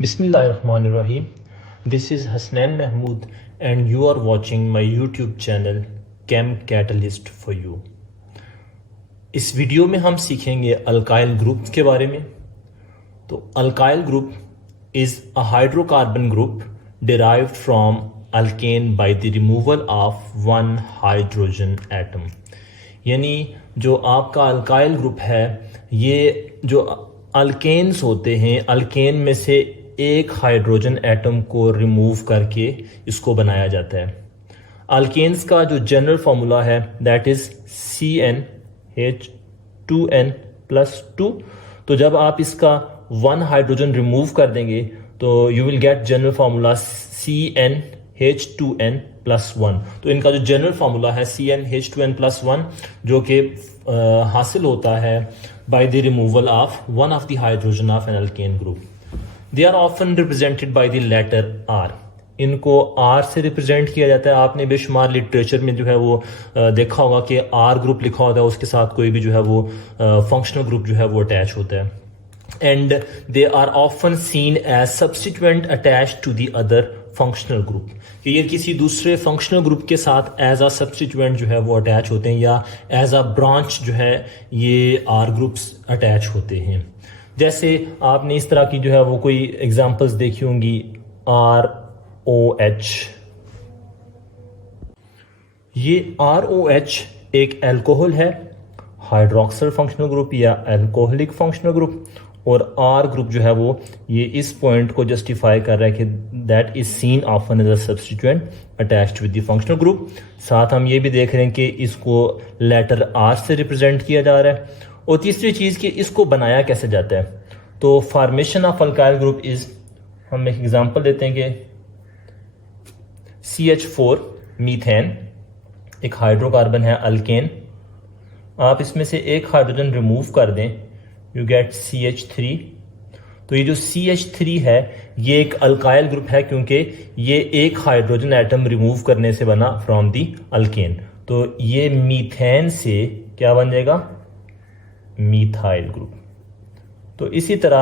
Bismillahirrahmanirrahim. This is Hasnain Mahmood and you are watching my YouTube channel Chem Catalyst for you. इस video में हम सीखेंगे alkyl group के बारे में। तो alkyl group is a hydrocarbon group derived from alkane by the removal of one hydrogen atom। यानी जो आपका अल्काइल ग्रुप है, ये जो अल्केन्स होते हैं, अल्केन में से एक हाइड्रोजन एटम को रिमूव करके इसको बनाया जाता है। अल्केन्स का जो जनरल फार्मूला है दैट इज CnH2n+2। तो जब आप इसका वन हाइड्रोजन रिमूव कर देंगे तो you will get general formula CnH2n+1। तो इनका जो जनरल फार्मूला है CnH2n+1 जो कि हासिल होता है by the removal of one of the hydrogen of an alkane group। They are often represented by the letter R। इनको R से रिप्रेजेंट किया जाता है। आपने बेशुमार लिटरेचर में जो है वो देखा होगा कि R ग्रुप लिखा होता है, उसके साथ कोई भी जो है वो फंक्शनल ग्रुप जो है वो अटैच होता है। And they are often seen as substituent attach to the other functional group, कि ये किसी दूसरे फंक्शनल ग्रुप के साथ एज अ सब्स्टिट्यूएंट जो है वो अटैच होते हैं, या एज अ ब्रांच जो है ये आर ग्रुप्स अटैच होते हैं। जैसे आपने इस तरह की जो है वो कोई एग्जांपल्स देखी होंगी, ROH। ये ROH एक अल्कोहल है, हाइड्रोक्सिल फंक्शनल ग्रुप या अल्कोहलिक फंक्शनल ग्रुप, और आर ग्रुप जो है वो ये इस पॉइंट को जस्टिफाई कर रहा है कि that is seen often as a substituent attached with the functional group. साथ हम ये भी देख रहे हैं कि इसको लेटर आर से रिप्रेजेंट किया जा रहा है। और तीसरी चीज़ कि इसको बनाया कैसे जाता है। तो formation of alkyl group is, हम एक एग्जांपल देते हैं कि CH4 मीथेन एक हाइड्रोकार्बन है अल्केन। आप इसमें से एक हाइड्रोजन रिमूव कर दें, यू गेट CH3। तो ये जो CH3 है ये एक अल्काइल ग्रुप है क्योंकि ये एक हाइड्रोजन एटम रिमूव करने से बना फ्रॉम दी अल्केन। तो ये मीथेन से क्या बन जाएगा, मीथाइल ग्रुप। तो इसी तरह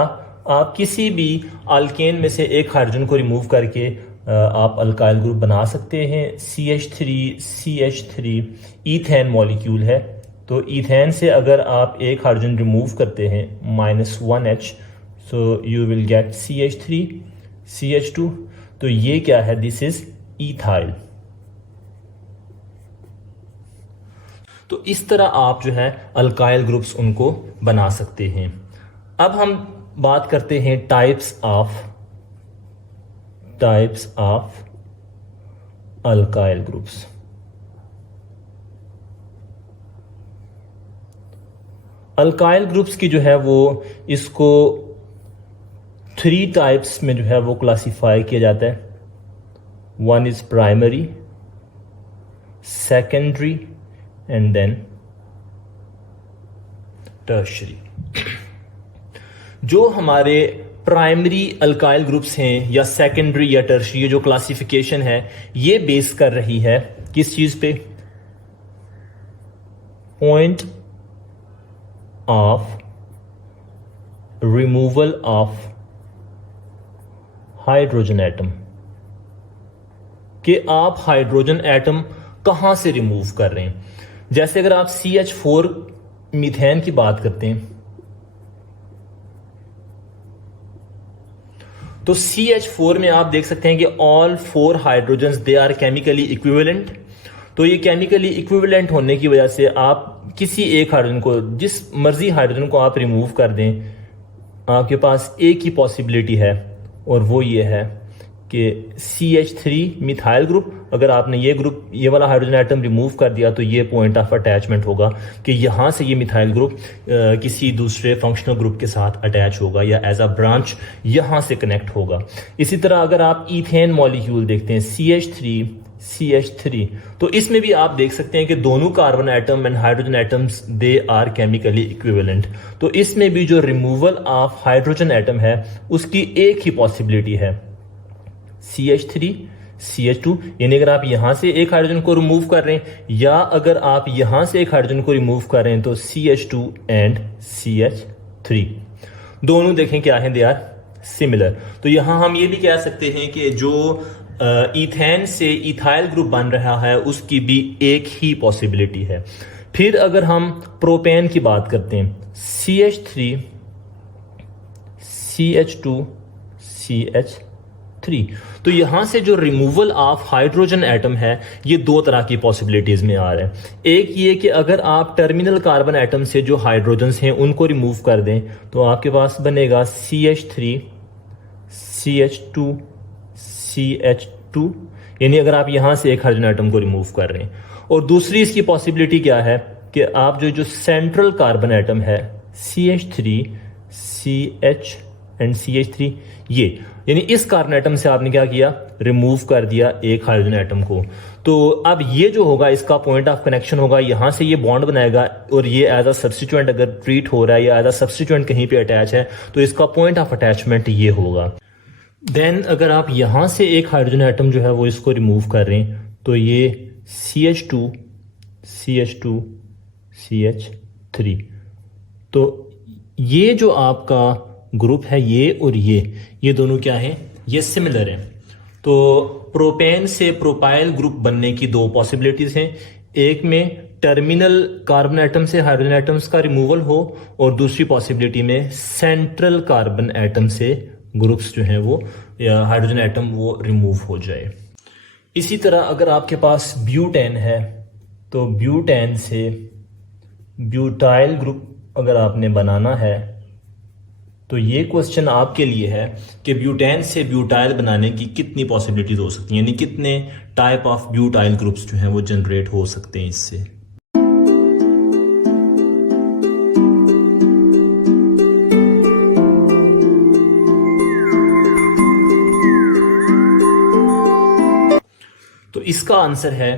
आप किसी भी अल्केन में से एक हाइड्रोजन को रिमूव करके आप अल्काइल ग्रुप बना सकते हैं। CH3 ईथेन मॉलिक्यूल है। तो ईथेन से अगर आप एक हाइड्रोजन रिमूव करते हैं -1H, so you will get CH3CH2। तो ये क्या है, दिस इज ईथाइल। तो इस तरह आप जो है अल्काइल ग्रुप्स उनको बना सकते हैं। अब हम बात करते हैं types of alkyl groups. Alkyl groups की जो है वो इसको 3 टाइप्स में जो है वो क्लासिफाई किया जाता है। One is primary, secondary and then tertiary. जो हमारे प्राइमरी अल्काइल ग्रुप्स हैं या सेकेंडरी या टर्शरी, ये जो क्लासिफिकेशन है ये बेस कर रही है किस चीज पे, point of removal of hydrogen atom, कि आप हाइड्रोजन एटम कहां से रिमूव कर रहे हैं। जैसे अगर आप CH4 मीथेन की बात करते हैं तो CH4 में आप देख सकते हैं कि all 4 hydrogens they are chemically equivalent. तो ये केमिकली इक्विवेलेंट होने की वजह से आप किसी एक हाइड्रोजन को, जिस मर्जी हाइड्रोजन को आप रिमूव कर दें, आपके पास एक ही पॉसिबिलिटी है और वो ये है कि CH3 मिथाइल ग्रुप, अगर आपने ये वाला हाइड्रोजन एटम रिमूव कर दिया तो ये पॉइंट ऑफ अटैचमेंट होगा कि यहां से ये मिथाइल ग्रुप किसी दूसरे फंक्शनल ग्रुप के साथ अटैच होगा या एज अ ब्रांच यहां से कनेक्ट होगा। इसी तरह अगर आप ईथेन मॉलिक्यूल देखते हैं CH3 तो इसमें भी आप देख सकते हैं कि दोनों carbon atom and hydrogen atoms they are chemically equivalent. तो इसमें भी जो रिमूवल ऑफ हाइड्रोजन एटम है उसकी एक ही पॉसिबिलिटी है, CH3CH2। यानी अगर आप यहां से एक हाइड्रोजन को रिमूव कर रहे हैं या अगर आप यहां से एक हाइड्रोजन को रिमूव कर रहे हैं तो CH2 एंड CH3 दोनों देखें क्या है, दे आर सिमिलर। तो यहाँ हम ये भी कह सकते हैं कि जो इथेन से इथाइल ग्रुप बन रहा है उसकी भी एक ही पॉसिबिलिटी है। फिर अगर हम प्रोपेन की बात करते हैं, CH3 CH2 CH3, तो यहां से जो रिमूवल ऑफ हाइड्रोजन एटम है ये दो तरह की पॉसिबिलिटीज में आ रहा है। एक ये कि अगर आप टर्मिनल कार्बन एटम से जो हाइड्रोजन्स हैं उनको रिमूव कर दें तो आपके पास बनेगा CH3 CH2 CH2, यानी अगर आप यहां से एक हाइड्रोजन एटम को रिमूव कर रहे हैं। और दूसरी इसकी पॉसिबिलिटी क्या है कि आप जो सेंट्रल कार्बन एटम है CH3 CH एंड CH3, ये यानी इस कार्बन एटम से आपने क्या किया, रिमूव कर दिया एक हाइड्रोजन एटम को। तो अब ये जो होगा इसका पॉइंट ऑफ कनेक्शन होगा, यहां से ये बॉन्ड बनाएगा और ये एज अ सब्स्टिट्यूएंट अगर ट्रीट हो रहा है या एज अ सब्स्टिट्यूएंट कहीं पे अटैच है तो इसका पॉइंट ऑफ अटैचमेंट ये होगा। देन अगर आप यहां से एक हाइड्रोजन एटम जो है वो इसको रिमूव कर रहे हैं तो ये CH2 CH2 CH3, तो ये जो आपका ग्रुप है ये और ये दोनों क्या है, ये सिमिलर हैं। तो प्रोपेन से प्रोपाइल ग्रुप बनने की दो पॉसिबिलिटीज हैं, एक में टर्मिनल कार्बन एटम से हाइड्रोजन एटम्स का रिमूवल हो और दूसरी पॉसिबिलिटी में सेंट्रल कार्बन एटम से ग्रुप्स जो हैं वो या हाइड्रोजन एटम वो रिमूव हो जाए। इसी तरह अगर आपके पास ब्यूटेन है तो ब्यूटेन से ब्यूटाइल ग्रुप अगर आपने बनाना है तो ये क्वेश्चन आपके लिए है कि ब्यूटेन से ब्यूटाइल बनाने की कितनी पॉसिबिलिटीज हो सकती हैं, यानी कितने टाइप ऑफ ब्यूटाइल ग्रुप्स जो हैं वो जनरेट हो सकते हैं इससे। तो इसका आंसर है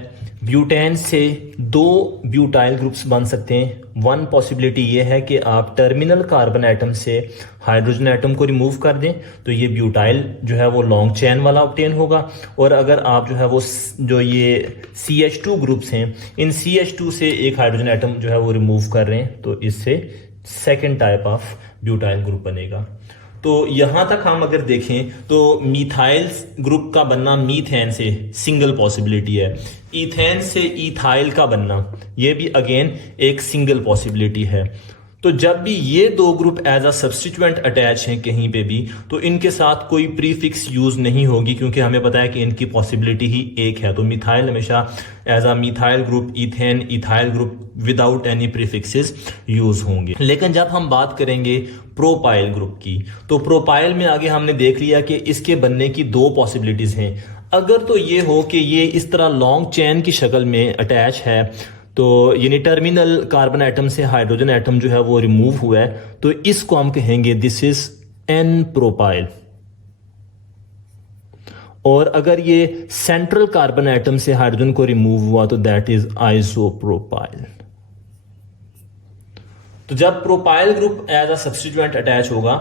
ब्यूटेन से दो ब्यूटाइल ग्रुप्स बन सकते हैं। वन पॉसिबिलिटी ये है कि आप टर्मिनल कार्बन एटम से हाइड्रोजन एटम को रिमूव कर दें तो ये ब्यूटाइल जो है वो लॉन्ग चेन वाला ऑब्टेन होगा। और अगर आप जो है वो जो ये CH2 ग्रुप्स हैं इन CH2 से एक हाइड्रोजन एटम जो है वो रिमूव कर रहे हैं तो इससे second type of butyl group बनेगा। तो यहां तक हम अगर देखें तो मिथाइल ग्रुप का बनना मीथेन से सिंगल पॉसिबिलिटी है, इथेन से इथाइल का बनना ये भी अगेन एक सिंगल पॉसिबिलिटी है। तो जब भी ये दो group as a substituent attach हैं कहीं पे भी तो इनके साथ कोई प्रीफिक्स यूज नहीं होगी क्योंकि हमें पता है कि इनकी पॉसिबिलिटी ही एक है। तो मिथाइल हमेशा as a methyl group, ethane ethyl group without any prefixes use होंगे। लेकिन जब हम बात करेंगे प्रोपाइल ग्रुप की तो प्रोपाइल में आगे हमने देख लिया कि इसके बनने की दो पॉसिबिलिटीज हैं। अगर तो ये हो कि ये इस तरह लॉन्ग चेन की शक्ल में अटैच है तो यानी टर्मिनल कार्बन एटम से हाइड्रोजन एटम जो है वो रिमूव हुआ है तो इसको हम कहेंगे दिस इज एन प्रोपाइल। और अगर ये सेंट्रल कार्बन एटम से हाइड्रोजन को रिमूव हुआ तो दैट इज आइसोप्रोपाइल। तो जब propyl group as a substituent attach होगा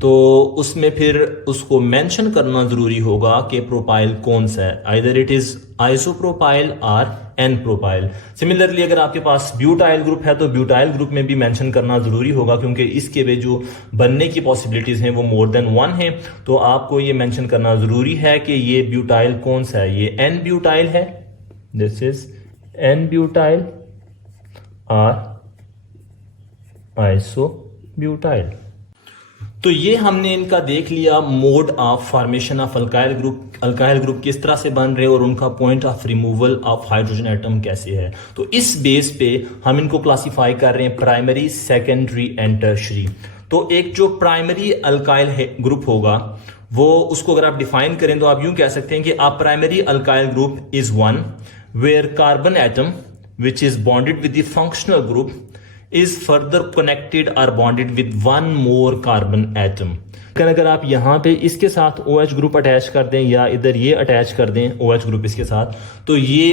तो उसमें फिर उसको मेंशन करना जरूरी होगा कि प्रोपाइल कौन सा है, आइदर इट इज आइसोप्रोपाइल और एन प्रोपाइल। सिमिलरली अगर आपके पास ब्यूटाइल ग्रुप है तो ब्यूटाइल ग्रुप में भी मेंशन करना जरूरी होगा क्योंकि इसके भी जो बनने की पॉसिबिलिटीज हैं वो मोर देन वन है। तो आपको ये मेंशन करना जरूरी है कि ये ब्यूटाइल कौन सा है, ये एन ब्यूटाइल है, दिस इज एन ब्यूटाइल और आइसोब्यूटाइल। तो ये हमने इनका देख लिया mode of formation of alkyl group, alkyl group किस तरह से बन रहे और उनका point of removal of hydrogen atom कैसे है। तो इस बेस पे हम इनको क्लासिफाई कर रहे हैं प्राइमरी, सेकेंडरी एंड टर्शरी। तो एक जो प्राइमरी अल्काइल ग्रुप होगा वो उसको अगर आप डिफाइन करें तो आप यूं कह सकते हैं कि आप primary alkyl group is one where carbon atom which is bonded with the functional group is further connected or bonded with one more carbon atom। अगर आप यहां पे इसके साथ OH ग्रुप अटैच कर दें या इधर ये अटैच कर दें OH ग्रुप इसके साथ तो ये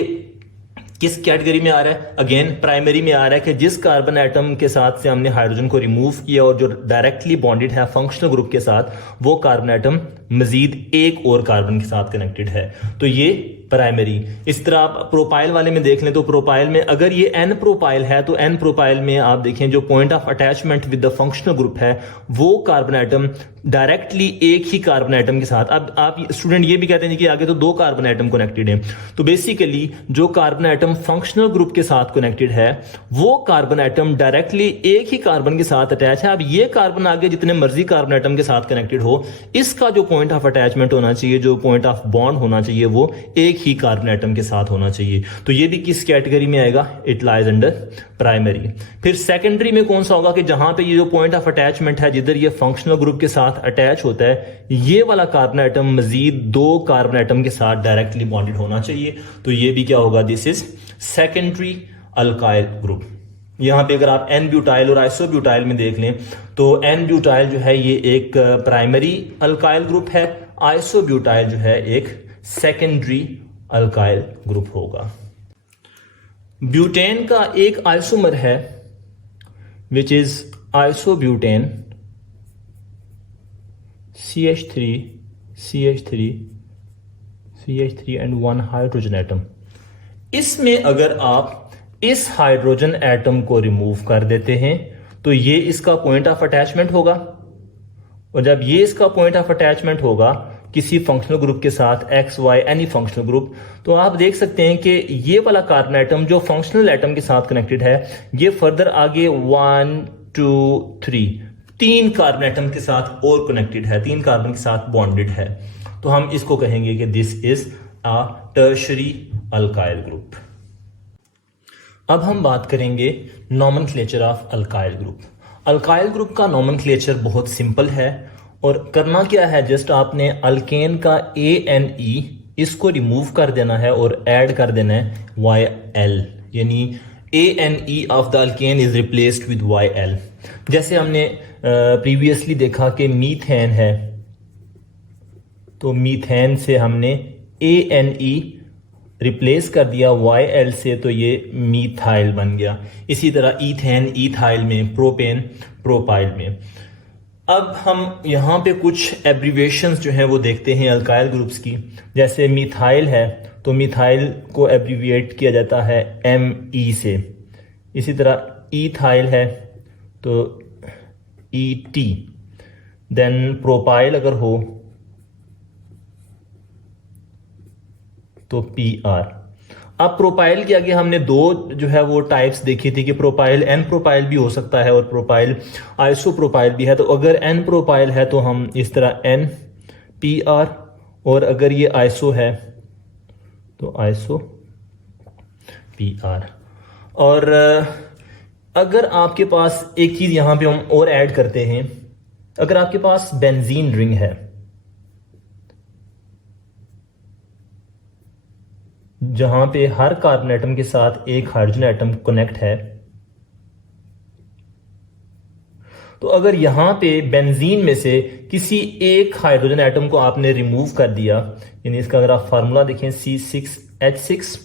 किस कैटेगरी में आ रहा है, अगेन प्राइमरी में आ रहा है कि जिस कार्बन एटम के साथ से हमने हाइड्रोजन को रिमूव किया और जो डायरेक्टली बॉन्डेड है फंक्शनल ग्रुप के साथ वो कार्बन एटम मजीद एक और कार्बन के साथ कनेक्टेड है। तो ये प्राइमरी। इस तरह आप प्रोपाइल वाले में देख लें तो प्रोपाइल में अगर ये एन प्रोपाइल है तो एन प्रोपाइल में आप देखें जो point of attachment with the functional group है वो कार्बन एटम डायरेक्टली एक ही कार्बन एटम के साथ, अब आप स्टूडेंट ये भी कहते हैं कि आगे तो दो कार्बन एटम कनेक्टेड हैं, तो बेसिकली जो कार्बन एटम फंक्शनल ग्रुप के साथ कनेक्टेड है वो कार्बन एटम डायरेक्टली एक ही कार्बन के साथ अटैच है। अब ये कार्बन आगे जितने मर्जी कार्बन एटम के साथ कनेक्टेड हो, इसका जो पॉइंट ऑफ अटैचमेंट होना चाहिए, जो पॉइंट ऑफ बॉन्ड होना चाहिए, वो एक ही कार्बन एटम के साथ होना चाहिए। तो ये भी किस कैटेगरी में आएगा? It lies under primary. फिर सेकेंडरी में कौन सा होगा कि जहां पे ये जो पॉइंट ऑफ अटैचमेंट है, जिधर ये फंक्शनल ग्रुप के साथ अटैच होता है, ये वाला कार्बन एटम मजीद दो कार्बन एटम के साथ डायरेक्टली बॉन्डेड होना चाहिए। तो ये भी क्या होगा? This is secondary alkyl group. यहां पे अगर आप एन ब्यूटाइल और आइसोब्यूटाइल में देख लें तो एन ब्यूटाइल जो है ये एक प्राइमरी अल्काइल ग्रुप है, आइसोब्यूटाइल जो है एक सेकेंडरी अल्काइल ग्रुप होगा। ब्यूटेन का एक आइसोमर है which is isobutane CH3 CH3 CH3 and 1 hydrogen atom. इसमें अगर आप इस हाइड्रोजन एटम को रिमूव कर देते हैं तो ये इसका पॉइंट ऑफ अटैचमेंट होगा, और जब ये इसका पॉइंट ऑफ अटैचमेंट होगा किसी फंक्शनल ग्रुप के साथ X Y any functional group, तो आप देख सकते हैं कि ये वाला कार्बन एटम जो फंक्शनल एटम के साथ कनेक्टेड है ये फर्दर आगे 1 2 3 तीन कार्बन एटम के साथ और कनेक्टेड है, तीन कार्बन के साथ बॉन्डेड है। तो हम इसको कहेंगे कि this is a tertiary alkyl group. अब हम बात करेंगे nomenclature of alkyl group. Alkyl group का नॉमेनक्लेचर बहुत सिंपल है और करना क्या है, जस्ट आपने अल्केन का ANE इसको रिमूव कर देना है और ऐड कर देना है YL, यानी ANE of the alkane is replaced with YL। जैसे हमने प्रीवियसली देखा कि मीथेन है तो मीथेन से हमने ANE रिप्लेस कर दिया YL से तो ये मीथाइल बन गया। इसी तरह ईथेन ईथाइल में, प्रोपेन प्रोपाइल में। अब हम यहाँ पे कुछ एब्रीविएशंस जो हैं वो देखते हैं अल्काइल ग्रुप्स की। जैसे मिथाइल है तो मिथाइल को एब्रीविएट किया जाता है ME से। इसी तरह ईथाइल है तो ET। देन प्रोपाइल अगर हो तो PR। अब प्रोपाइल के आगे हमने दो जो है वो टाइप्स देखी थी कि प्रोपाइल N प्रोपाइल भी हो सकता है और प्रोपाइल आइसो प्रोपाइल भी है। तो अगर N प्रोपाइल है तो हम इस तरह NPR, और अगर ये आइसो है तो आइसो PR। और अगर आपके पास एक चीज यहां पे हम और ऐड करते हैं, अगर आपके पास बेंजीन रिंग है जहां पे हर कार्बन एटम के साथ एक हाइड्रोजन एटम कनेक्ट है, तो अगर यहां पे बेंजीन में से किसी एक हाइड्रोजन एटम को आपने रिमूव कर दिया, यानी इसका अगर आप फार्मूला देखें C6H6,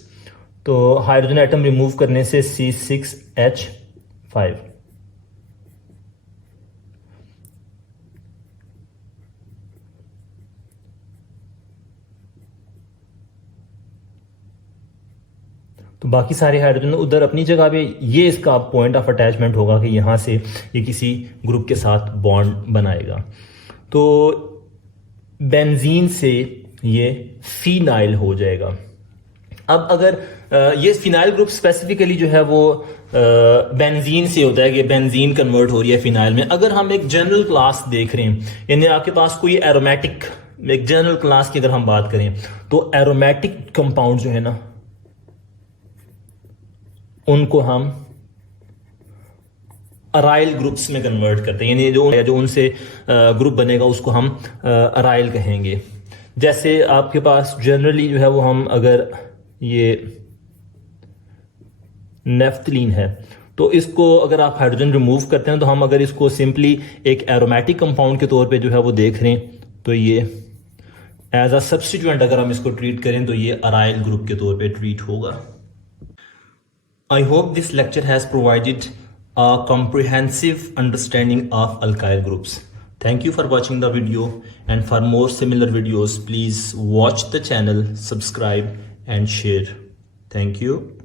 तो हाइड्रोजन एटम रिमूव करने से C6H5। तो बाकी सारे हाइड्रोजन उधर अपनी जगह पे, ये इसका पॉइंट ऑफ अटैचमेंट होगा कि यहाँ से ये किसी ग्रुप के साथ बॉन्ड बनाएगा। तो बेंजीन से ये फिनाइल हो जाएगा। अब अगर ये फिनाइल ग्रुप स्पेसिफिकली जो है वो बेंजीन से होता है कि बेंजीन कन्वर्ट हो रही है फिनाइल में। अगर हम एक जनरल क्लास देख रहे हैं, यानी आपके पास कोई एरोमेटिक, एक जनरल क्लास की अगर हम बात करें तो एरोमेटिक कंपाउंड जो है ना उनको हम अराइल ग्रुप्स में कन्वर्ट करते हैं, यानी जो उनसे ग्रुप बनेगा उसको हम अराइल कहेंगे। जैसे आपके पास जनरली जो है वो हम अगर ये नेफ्थलीन है तो इसको अगर आप हाइड्रोजन रिमूव करते हैं तो हम अगर इसको सिंपली एक एरोमेटिक कंपाउंड के तौर पे जो है वो देख रहे हैं तो ये एज अ सब्स्टिट्यूएंट अगर हम इसको ट्रीट करें तो ये अराइल ग्रुप के तौर पे ट्रीट होगा। I hope this lecture has provided a comprehensive understanding of alkyl groups. Thank you for watching the video, and for more similar videos please watch the channel, subscribe and share. Thank you.